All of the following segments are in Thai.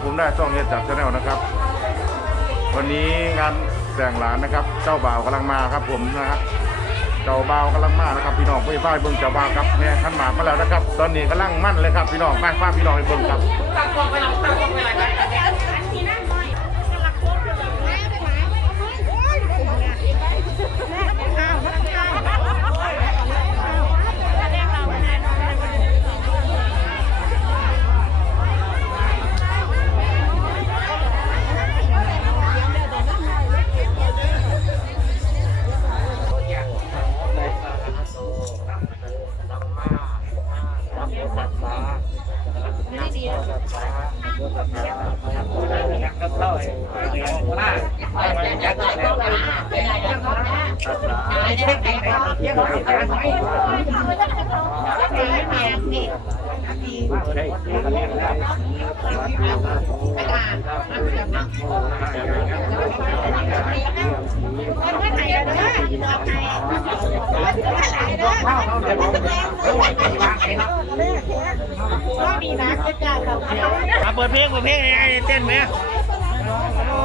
กับผมได้ช่องเฮ็ดจากชาแนลนะครับ วันนี้งานแต่งหลานนะครับ เจ้าบ่าวกำลังมาครับผมนะฮะเจ้าบ่าวกำลังมานะครับ พี่น้องไปบ้านเบิ้งเจ้าบ่าวครับเนี่ยขันหมากมาแล้วนะครับ ตอนนี้กำลังมั่นเลยครับพี่น้องไปฟ้าพี่น้องไปเบิ้งครับ มา เปิดเพลงเปิดเพลงไอ้เต้นไหมโอ้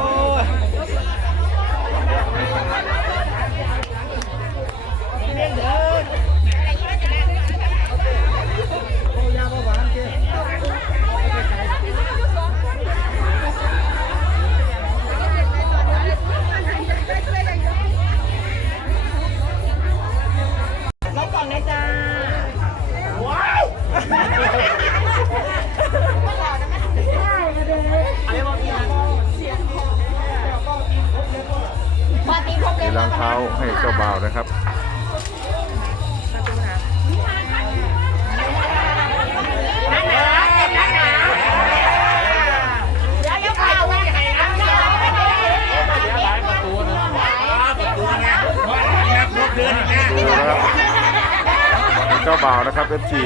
ปล่านะครับเอฟซี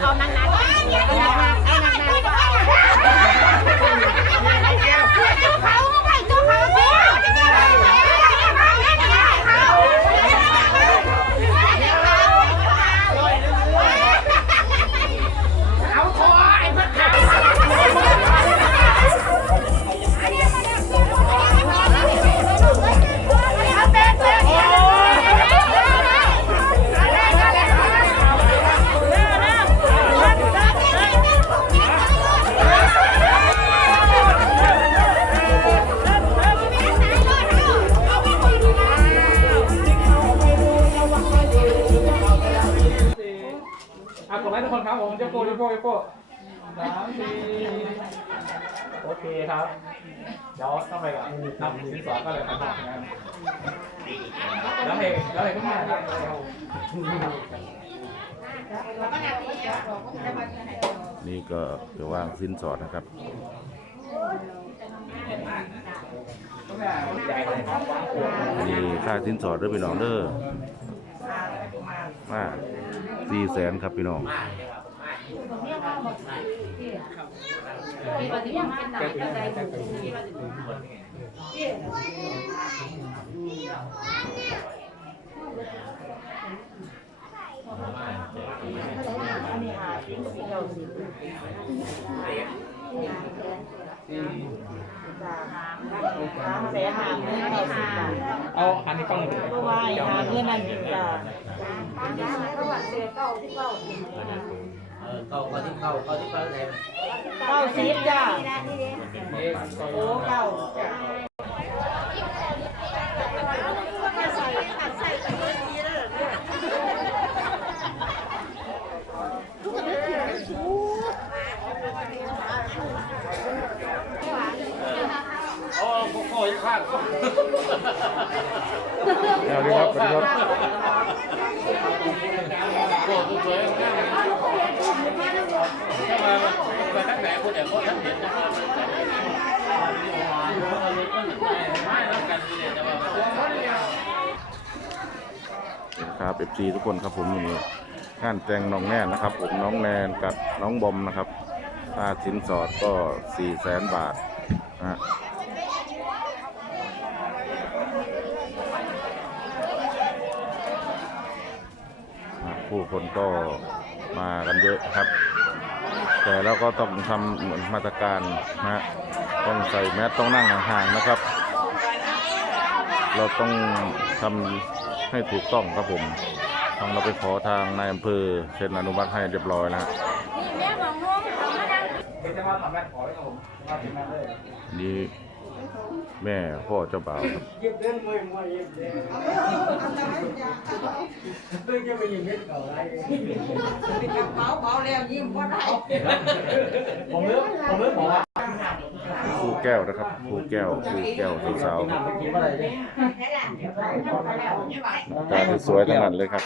เอานักนักเอานักนักเอานักนักเอาไปตัว ค์ทุกคนครับผมเจ้าโก้เจ้าโก้เจ้าโก้สามสี่โอเคครับเดี๋ยวต้องไปกับนับสินสอดก็เลยครับนะครับแล้วเพลงแล้วเพลงก็มาครับนี่ก็จะวางสินสอดนะครับนี่ค่าสินสอดด้วยพี่น้องเด้อมาสี่แสนครับพี่น้อง เสียหาเงินเราสิบบาทเอาอันนี้กล้องหนึ่งเพราะว่าหาเงินนั่นสิบบาทเข้าเข้าที่เข้าเข้าที่เข้าไหนเก้าสิบจ้าโอ้เก้า โอ้โหโค้ยข้าง เอาดีครับสวัสดีครับ โค้ยสวยงามถ้ามาไปทั้งไหน คนเดียวคนทั้งเห็นจะมาไม่รับเอฟซีทุกคนครับผมนี่งานแต่งน้องแน่นะครับ ผมน้องแนนกับน้องบอมนะครับค่าสินสอดก็สี่แสนบาทนะผู้คนก็มากันเยอะครับ แต่เราก็ต้องทำเหมือนมาตรการนะฮะต้องใส่แมสต้องนั่งห่างๆนะครับ เราต้องทำให้ถูกต้องครับผมทางเราไปขอทางนายอำเภอเซ็นอนุมัติให้เรียบร้อยแล้วฮะเดี๋ยวจะมาทำแม่ขอเลยครับผมมาถึงแม่เลยนี่แม่พ่อเจ้าบ่าวครับผมเลือกผมเลือกบอกว่าครูแก้วนะครับครูแก้วครูแก้วสาวๆครับกินอะไรเนี่ยตาสวยๆทั้งนั้นเลยครับ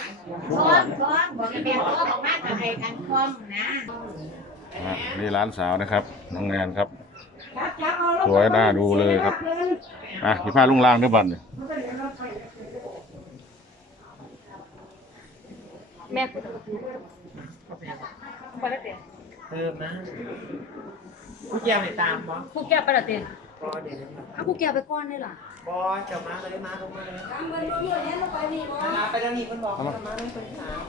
คอมคอมบอกแม่คอมอกมาทำให้กันคอมนะ นะฮะนี่ร้านสาวนะครับน้องแนนครับ สวยน่าดูเลยครับ อะพี่ผ้าลุงลางด้วยบัตรเนี่ยแม่กูไปแล้วเต็มเติมนะผู้แก้วให้ตามบ่กูแก้วไปแล้วเต็มบอเดี๋ยวเอากูแก้วไปก้อนได้ล่ะบอจะมาเลยมาลงมาเลยมาไปแล้วนี่คนบอกมามาเลยคนสาว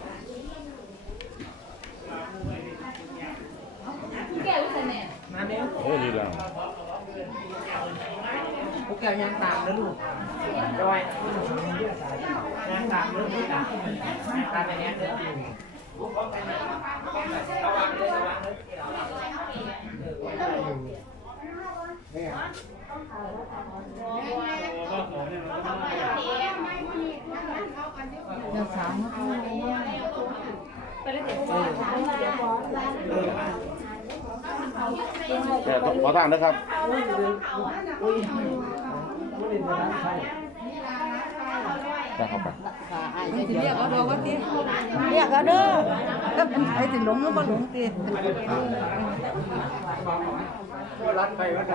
กูแก้วใส่แม่ มาเร็ว โอ้ดีแล้ว ผู้ แก้วยังตามแล้วลูกจอยยังตามแล้วลูกอะตามไปแน่เลยไปแล้วเต็มแต่ต้องขอทางนะครับ จะเข้าไปเรียกเขาด้อว่าติเรียกเขาเด้อก็เป็นไผสิหลงหรือบ่หลงติรัดไปว่าจะ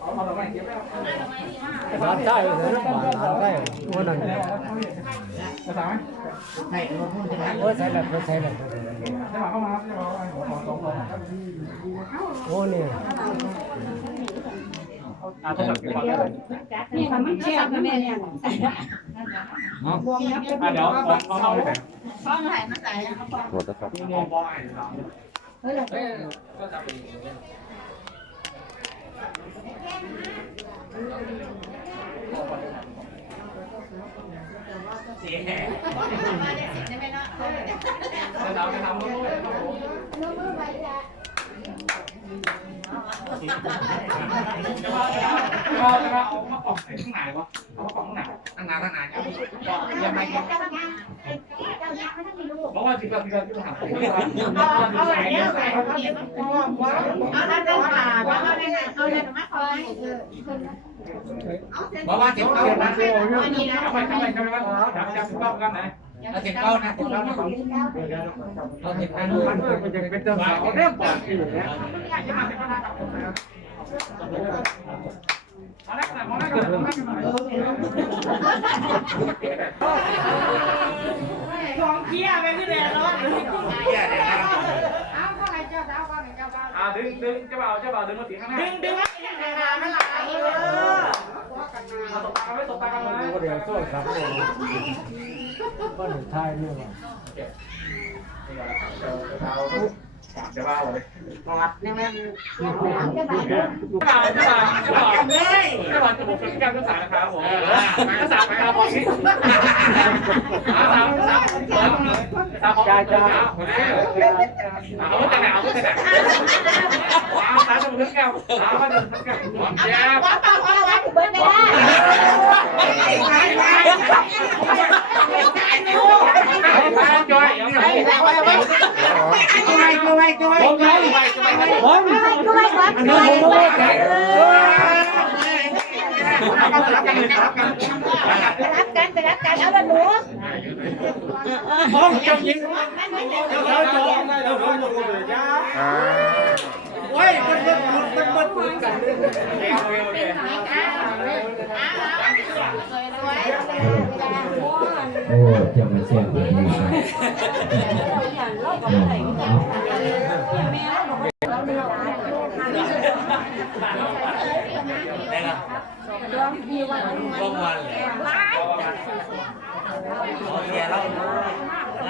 เอาดอกไม้เก็บไว้ร้านใต้เลยนะร้านใต้วันนั้นภาษาไหมโอ้ใช่แบบใช่แบบจะมาเข้า มาจะมาขอสองคนโอ้นี่อ่าโทรศัพท์ก่อนเลยนี่ทำมันแช่กับแม่เยอ่าเดี๋ยวเอาเอาไปข้องไหลมาใส่โทษนะครับมองบอยเฮ้ยก็จะเป็นเสียแหงจะทำจะทำลูกจะว่าจะ ว่าจะว่าเอามะกอกใส่ข้างในวะเอามะกอกข้างในข้างในข้างในเอายังไงบอกว่าสิบสิบสิบถามผมว่าเอาอะไรเนี่ยใส่เอาเดี๋ยวมันคอมว่าเอาแล้วก็มาว่าเอาเนี่ยเอาเนี่ยมาคอยบอกว่าเก็บเข้านะอันนี้นะเอาไปเอาไปเอาไปจับจับรอบกันไหน เอาเก็บเข้านะเก็บเข้านะเอาเก็บเข้านะมันจะเป็นเจ้าสาวเรียบปากอยู่เนี่ยมาแล้วมาแล้วมาแล้วของเกี้ยไปขึ้นเลยร้อนเลยอ่าดึงดึงเจ้าบ่าวเจ้าบ่าวดึงมาสีข้างหน้าดึงดึงว่าอย่างไรนะไม่หลเออเอาตบตากันไว้ตบตากันไว้เดี๋ยวโซ่ครับ ก็เดี๋ยวท้ายเนี่ยว่าเจ้าบ่าเลยบอดนี่มันเจ้าบ่าวเจ้าบ่าวเจ้าบ่าวเจ้าบ่าวเจ้าบ่าวจะบอกเป็นแก้วเจ้าสาวนะครับผมเจ้าสาวนะครับบอกสิสาวสาวสาวสาวของจ้าจ้าเอาไปแต่ไหนเอาไปแต่ไหนเอาสาวจะบอกแก้วสาวมาจะบอกแก้วแก้วว่าต้องว่าว่าเบิร์ดไม่ได้ จอยเอาไปผมร้องไป ผมด้วยครับอันนี้ผมรู้ว่าใจรับกันไปรับกันเอาละหนู ห้องจงยิง เราจบ อ่า โอ้ยมันมันมันมันปืนกัน โอ้จะมาเสียงแบบนี้ครับ เสียแล้ว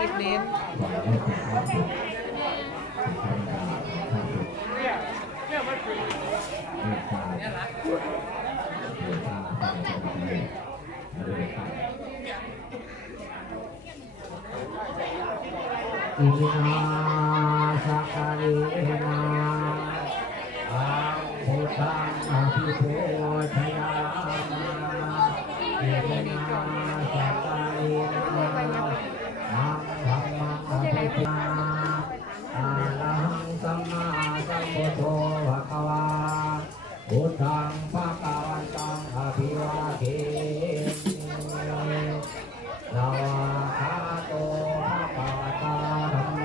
นักคิดเน้อินาสักการินาอาภูตังอภิโภชยามาอินาสักการินาอัง สัมมาสัมพุทโธภะคะวาพุทธังภะคะวันตังอภิวาเทนาวาคาโตภะคะวะตาธัมโม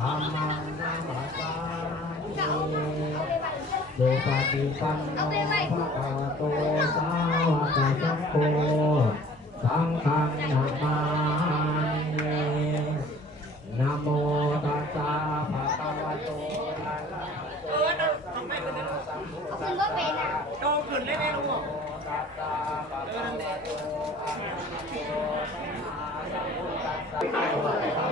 ธัมมังนามัสสามิสุปฏิปันโนภะคะวะโตสาวกสังโฆสังฆังนามามิ นะโมตัสสะภะคะวะโตอะระหะโตสัมมาสัมพุทธัสสะโตขึ้นเลยแม่ลูกตัสสะภะคะวะโตอะระหะโตสัมมาสัมพุทธัสสะ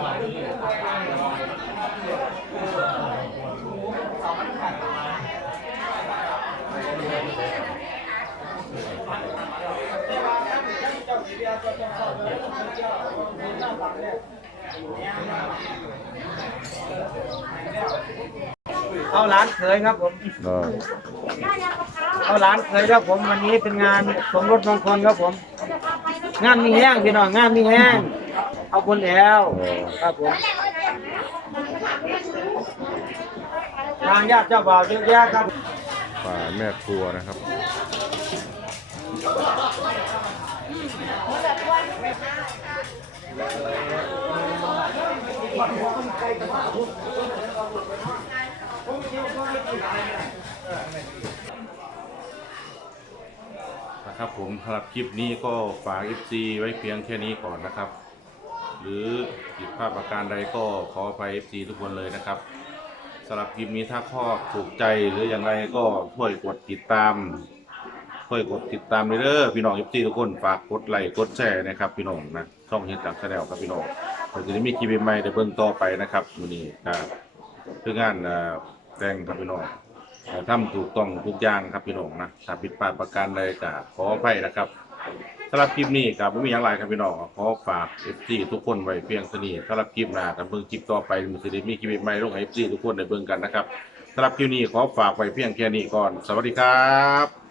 เอาหลานเคยครับผมก็เอาหลานเคยครับผมวันนี้เป็นงานสมรสมงคลครับผม งานมีแห้งพี่น้องงานมีแห้งเอาคนแอวครับผมทางญาติเจ้าบ่าวเยอะแยะครับป่าแม่ครัวนะครับ นะครับผมสำหรับคลิปนี้ก็ฝาก FC ไว้เพียงแค่นี้ก่อนนะครับ หรือผิดพลาดประการใดก็ขออภัย FC ทุกคนเลยนะครับสำหรับคลิปนี้ถ้าข้อถูกใจหรืออย่างไรก็ช่วยกดติดตามช่วยกดติดตามเลยเด้อพี่น้อง FC ทุกคนฝากกดไลค์กดแชร์นะครับพี่น้องนะช่องเฮ็ดจากแชนแนลครับพี่น้อง เดี๋ยวจะได้มีคลิปใหม่ๆในเบื้องต่อไปนะครับวันนี้ครับเพื่องานแต่งครับพี่น้องเอ่อทำถูกต้องทุกอย่างครับพี่น้องนะถ้าผิดพลาดประการใดก็ขออภัยนะครับสำหรับคลิปนี้ครับไม่มีอย่างไรครับพี่น้องขอฝากเอฟซีทุกคนไว้เพียงเท่านี้สำหรับคลิปหน้าถ้าเบิ่งคลิปต่อไปมันจะได้มีคลิปใหม่ลงให้เอฟซีทุกคนได้เบิ่งกันนะครับสำหรับคลิปนี้ขอฝากไว้เพียงแค่นี้ก่อน สวัสดีครับ